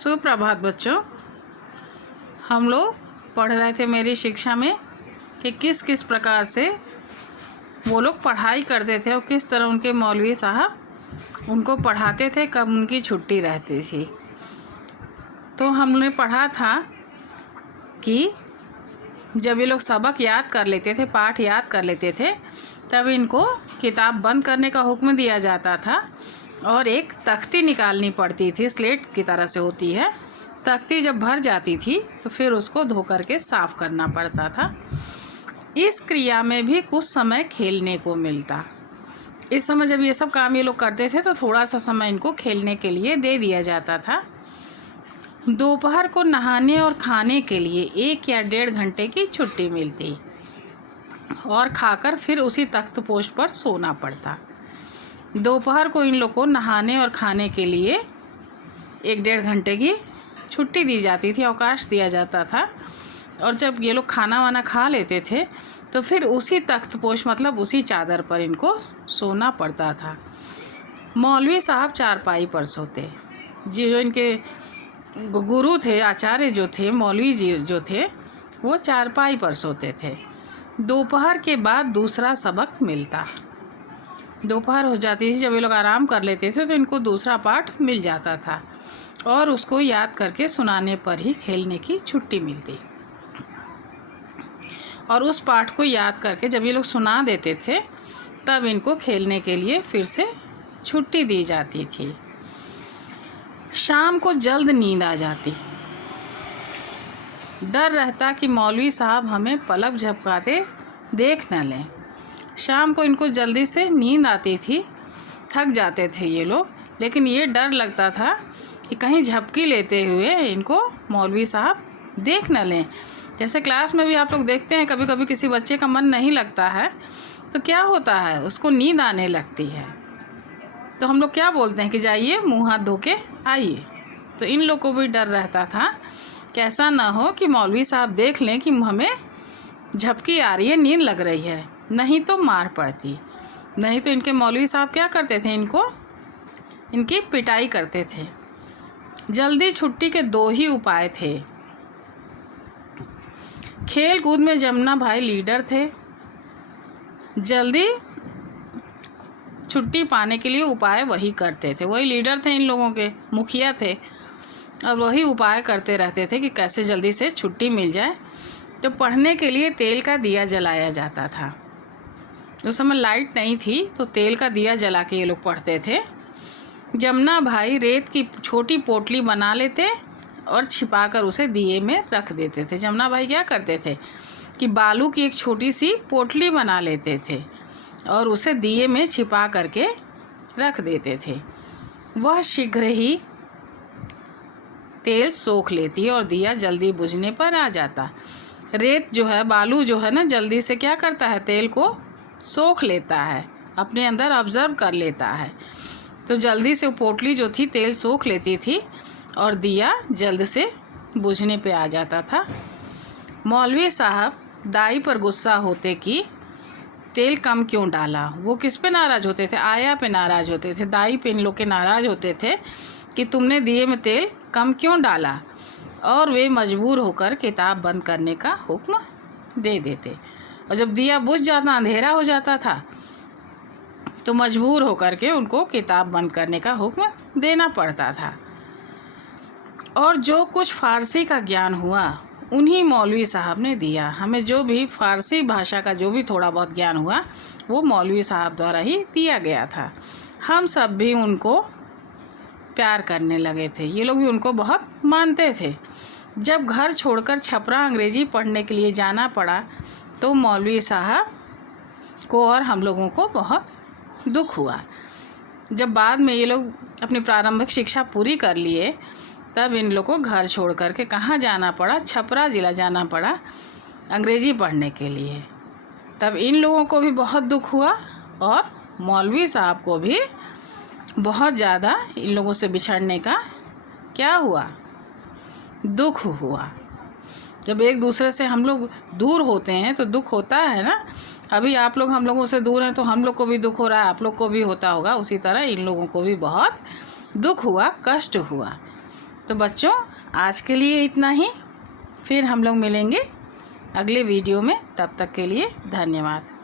सुप्रभात बच्चों। हम लोग पढ़ रहे थे मेरी शिक्षा में कि किस किस प्रकार से वो लोग पढ़ाई करते थे और किस तरह उनके मौलवी साहब उनको पढ़ाते थे, कब उनकी छुट्टी रहती थी। तो हमने पढ़ा था कि जब ये लोग सबक याद कर लेते थे, पाठ याद कर लेते थे, तब इनको किताब बंद करने का हुक्म दिया जाता था और एक तख्ती निकालनी पड़ती थी, स्लेट की तरह से होती है। तख्ती जब भर जाती थी तो फिर उसको धो करके साफ़ करना पड़ता था। इस क्रिया में भी कुछ समय खेलने को मिलता। इस समय जब ये सब काम ये लोग करते थे तो थोड़ा सा समय इनको खेलने के लिए दे दिया जाता था। दोपहर को नहाने और खाने के लिए 1 या 1.5 घंटे की छुट्टी मिलती और खाकर फिर उसी तख्तपोश पर सोना पड़ता। दोपहर को इन लोग को नहाने और खाने के लिए 1-1.5 घंटे की छुट्टी दी जाती थी, अवकाश दिया जाता था। और जब ये लोग खाना वाना खा लेते थे तो फिर उसी तख्तपोश मतलब उसी चादर पर इनको सोना पड़ता था। मौलवी साहब चारपाई पर सोते। जो इनके गुरु थे, आचार्य जो थे, मौलवी जी जो थे, वो चारपाई पर सोते थे। दोपहर के बाद दूसरा सबक मिलता। दोपहर हो जाती थी, जब ये लोग आराम कर लेते थे तो इनको दूसरा पाठ मिल जाता था और उसको याद करके सुनाने पर ही खेलने की छुट्टी मिलती। और उस पाठ को याद करके जब ये लोग सुना देते थे तब इनको खेलने के लिए फिर से छुट्टी दी जाती थी। शाम को जल्द नींद आ जाती। डर रहता कि मौलवी साहब हमें पलक झपकाते देख न लें। शाम को इनको जल्दी से नींद आती थी, थक जाते थे ये लोग, लेकिन ये डर लगता था कि कहीं झपकी लेते हुए इनको मौलवी साहब देख न लें। जैसे क्लास में भी आप लोग देखते हैं, कभी कभी किसी बच्चे का मन नहीं लगता है तो क्या होता है, उसको नींद आने लगती है तो हम लोग क्या बोलते हैं कि जाइए मुँह हाथ धो के आइए। तो इन लोग को भी डर रहता था कि ऐसा ना हो कि मौलवी साहब देख लें कि हमें झपकी आ रही है, नींद लग रही है, नहीं तो मार पड़ती। नहीं तो इनके मौलवी साहब क्या करते थे, इनकी पिटाई करते थे। जल्दी छुट्टी के 2 ही उपाय थे। खेल कूद में जमुना भाई लीडर थे। जल्दी छुट्टी पाने के लिए उपाय वही करते थे, वही लीडर थे, इन लोगों के मुखिया थे और वही उपाय करते रहते थे कि कैसे जल्दी से छुट्टी मिल जाए। तो पढ़ने के लिए तेल का दिया जलाया जाता था। उस समय लाइट नहीं थी तो तेल का दिया जला के ये लोग पढ़ते थे। जमुना भाई रेत की छोटी पोटली बना लेते और छिपाकर उसे दिए में रख देते थे। जमुना भाई क्या करते थे कि बालू की एक छोटी सी पोटली बना लेते थे और उसे दिए में छिपा करके रख देते थे। वह शीघ्र ही तेल सोख लेती और दिया जल्दी बुझने पर आ जाता। रेत जो है, बालू जो है ना, जल्दी से क्या करता है, तेल को सोख लेता है, अपने अंदर ऑब्जर्व कर लेता है। तो जल्दी से वो पोटली जो थी तेल सोख लेती थी और दिया जल्द से बुझने पे आ जाता था। मौलवी साहब दाई पर गुस्सा होते कि तेल कम क्यों डाला। वो किस पे नाराज़ होते थे, आया पे नाराज़ होते थे, दाई पे इन लोग के नाराज़ होते थे कि तुमने दिए में तेल कम क्यों डाला, और वे मजबूर होकर किताब बंद करने का हुक्म दे देते। और जब दिया बुझ जाता, अंधेरा हो जाता था, तो मजबूर होकर के उनको किताब बंद करने का हुक्म देना पड़ता था। और जो कुछ फ़ारसी का ज्ञान हुआ उन्हीं मौलवी साहब ने दिया। हमें जो भी फ़ारसी भाषा का जो भी थोड़ा बहुत ज्ञान हुआ वो मौलवी साहब द्वारा ही दिया गया था। हम सब भी उनको प्यार करने लगे थे, ये लोग भी उनको बहुत मानते थे। जब घर छोड़कर छपरा अंग्रेज़ी पढ़ने के लिए जाना पड़ा तो मौलवी साहब को और हम लोगों को बहुत दुख हुआ। जब बाद में ये लोग अपनी प्रारंभिक शिक्षा पूरी कर लिए तब इन लोग को घर छोड़ कर के कहाँ जाना पड़ा, छपरा ज़िला जाना पड़ा अंग्रेज़ी पढ़ने के लिए। तब इन लोगों को भी बहुत दुख हुआ और मौलवी साहब को भी बहुत ज़्यादा इन लोगों से बिछड़ने का क्या हुआ, दुख हुआ। जब एक दूसरे से हम लोग दूर होते हैं तो दुख होता है ना। अभी आप लोग हम लोगों से दूर हैं तो हम लोग को भी दुख हो रहा है, आप लोग को भी होता होगा। उसी तरह इन लोगों को भी बहुत दुख हुआ, कष्ट हुआ। तो बच्चों आज के लिए इतना ही, फिर हम लोग मिलेंगे अगले वीडियो में। तब तक के लिए धन्यवाद।